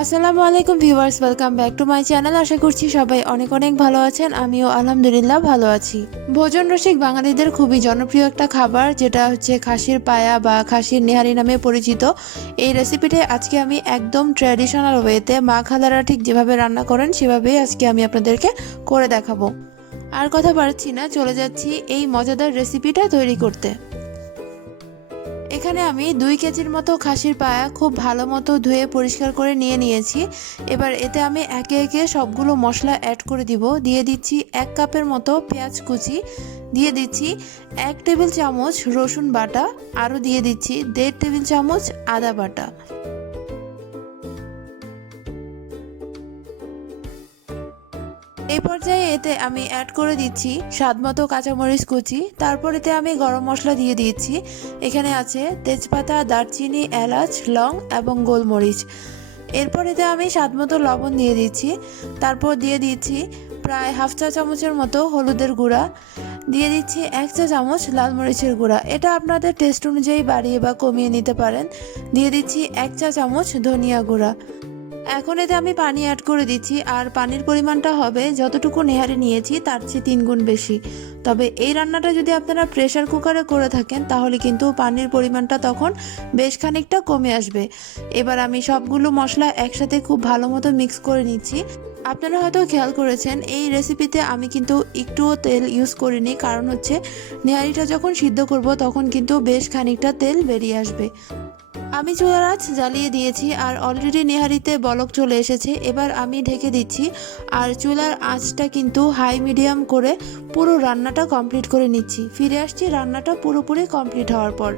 আসসালামু আলাইকুম viewers, welcome back to my channel. আশা করছি সবাই অনেক অনেক ভালো আছেন। আমিও আলহামদুলিল্লাহ ভালো আছি। ভোজন রসিক বাঙালিদের খুবই জনপ্রিয় একটা খাবার, যেটা হচ্ছে খাসির পায়া বা খাসির নেহারি নামে পরিচিত। এই রেসিপিটা আজকে আমি একদম ট্র্যাডিশনাল ওয়েতে মা খালারা ঠিক যেভাবে রান্না করেন সেভাবেই আজকে আমি আপনাদেরকে করে দেখাবো। আর কথা বাড়াচ্ছি না, চলে যাচ্ছি এই মজাদার রেসিপিটা তৈরি করতে। এখানে আমি 2 কেজির মতো খাসির পায়া খুব ভালো মতো ধুয়ে পরিষ্কার করে নিয়েছি। এবার এতে আমি একে একে সবগুলো মশলা অ্যাড করে দিব। দিয়ে দিচ্ছি 1 কাপের মতো পেঁয়াজ কুচি, দিয়ে দিচ্ছি 1 টেবিল চামচ রসুন বাটা, আরও দিয়ে দিচ্ছি 1.5 টেবিল চামচ আদা বাটা। এই পর্যায়ে এতে আমি অ্যাড করে দিচ্ছি স্বাদমতো কাঁচামরিচ কুচি। তারপর এতে আমি গরম মশলা দিয়ে দিচ্ছি। এখানে আছে তেজপাতা, দারচিনি, এলাচ, লং এবং গোলমরিচ। এরপর এতে আমি স্বাদমতো লবণ দিয়ে দিচ্ছি। তারপর দিয়ে দিচ্ছি প্রায় হাফ চা চামচের মতো হলুদের গুঁড়া, দিয়ে দিচ্ছি 1 চা চামচ লাল মরিচের গুঁড়া। এটা আপনাদের টেস্ট অনুযায়ী বাড়িয়ে বা কমিয়ে নিতে পারেন। দিয়ে দিচ্ছি 1 চা চামচ ধনিয়া গুঁড়া। এখন এতে আমি পানি অ্যাড করে দিচ্ছি, আর পানির পরিমাণটা হবে যতটুকু নেহারি নিয়েছি তার চেয়ে 3 গুণ বেশি। তবে এই রান্নাটা যদি আপনারা প্রেসার কুকারে করে থাকেন তাহলে কিন্তু পানির পরিমাণটা তখন বেশ খানিকটা কমে আসবে। এবার আমি সবগুলো মশলা একসাথে খুব ভালো মতো মিক্স করে নিচ্ছি। আপনারা হয়তো খেয়াল করেছেন এই রেসিপিতে আমি কিন্তু একটুও তেল ইউজ করিনি, কারণ হচ্ছে নেহারিটা যখন সিদ্ধ করব তখন কিন্তু বেশ খানিকটা তেল বেরিয়ে আসবে। আমি চুলার আঁচ জ্বালিয়ে দিয়েছি আর অলরেডি নেহারিতে বলক চলে এসেছে। এবার আমি ঢেকে দিচ্ছি আর চুলার আঁচটা কিন্তু হাই মিডিয়াম করে পুরো রান্নাটা কমপ্লিট করে নিচ্ছি। ফিরে আসছি রান্নাটা পুরোপুরি কমপ্লিট হওয়ার পর।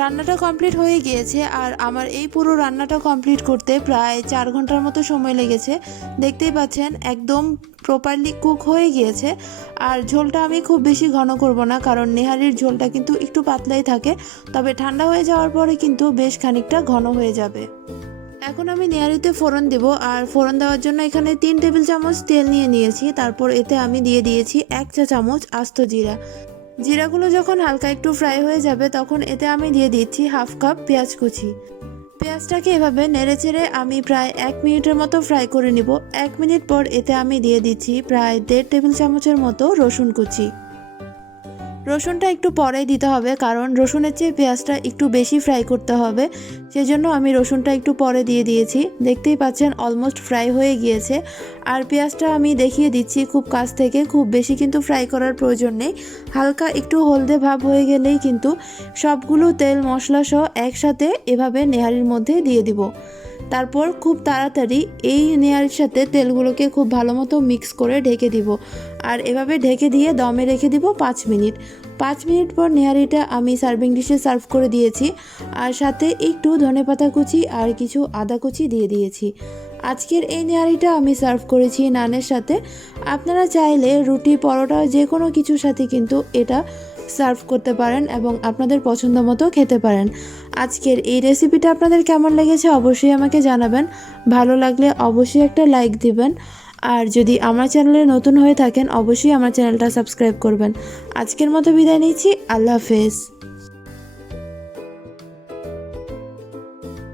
রান্নাটা কমপ্লিট হয়ে গিয়েছে আর আমার এই পুরো রান্নাটা কমপ্লিট করতে প্রায় 4 ঘন্টার মতো সময় লেগেছে। দেখতেই পাচ্ছেন একদম প্রপারলি কুক হয়ে গিয়েছে। আর ঝোলটা আমি খুব বেশি ঘন করব না, কারণ নেহারির ঝোলটা কিন্তু একটু পাতলাই থাকে। তবে ঠান্ডা হয়ে যাওয়ার পরে কিন্তু বেশ খানিকটা ঘন হয়ে যাবে। এখন আমি নেহারিতে ফোড়ন দেব, আর ফোড়ন দেওয়ার জন্য এখানে 3 টেবিল চামচ তেল নিয়েছি। তারপর এতে আমি দিয়ে দিয়েছি 1 চা চামচ আস্ত জিরা। জিরাগুলো যখন হালকা একটু ফ্রাই হয়ে যাবে তখন এতে আমি দিয়ে দিচ্ছি হাফ কাপ পেঁয়াজ কুচি। পেঁয়াজটাকে এভাবে নেড়েচেড়ে আমি প্রায় 1 মিনিটের মতো ফ্রাই করে নিব। 1 মিনিট পর এতে আমি দিয়ে দিচ্ছি প্রায় 1.5 টেবিল চামচের মতো রসুন কুচি। রসুনটা একটু পরেই দিতে হবে, কারণ রসুনের চেয়ে পেঁয়াজটা একটু বেশি ফ্রাই করতে হবে। সেজন্য আমি রসুনটা একটু পরে দিয়ে দিয়েছি। দেখতেই পাচ্ছেন অলমোস্ট ফ্রাই হয়ে গিয়েছে। আর পেঁয়াজটা আমি দেখিয়ে দিচ্ছি খুব কাছ থেকে, খুব বেশি কিন্তু ফ্রাই করার প্রয়োজন নেই। হালকা একটু হলদে ভাব হয়ে গেলেই কিন্তু সবগুলো তেল মশলা সহ একসাথে এভাবে নেহারির মধ্যে দিয়ে দিব। তারপর খুব তাড়াতাড়ি এই নেহারির সাথে তেলগুলোকে খুব ভালো মতো মিক্স করে ঢেকে দিব। আর এভাবে ঢেকে দিয়ে দমে রেখে দিব 5 মিনিট। 5 মিনিট পর নেহারিটা আমি সার্ভিং ডিশে সার্ভ করে দিয়েছি। আর সাথে একটু ধনেপাতা কুচি আর কিছু আদা কুচি দিয়ে দিয়েছি। আজকের এই নেহারিটা আমি সার্ভ করেছি নানের সাথে। আপনারা চাইলে রুটি, পরোটা যে কোনো কিছুর সাথে কিন্তু এটা সার্ভ করতে পারেন এবং আপনাদের পছন্দ মতো খেতে পারেন। আজকের এই রেসিপিটা আপনাদের কেমন লেগেছে অবশ্যই আমাকে জানাবেন। ভালো লাগলে অবশ্যই একটা লাইক দিবেন। আর যদি আমার চ্যানেলে নতুন হয়ে থাকেন অবশ্যই আমার চ্যানেলটা সাবস্ক্রাইব করবেন। আজকের মতো বিদায় নিচ্ছি। আল্লাহ হাফেজ।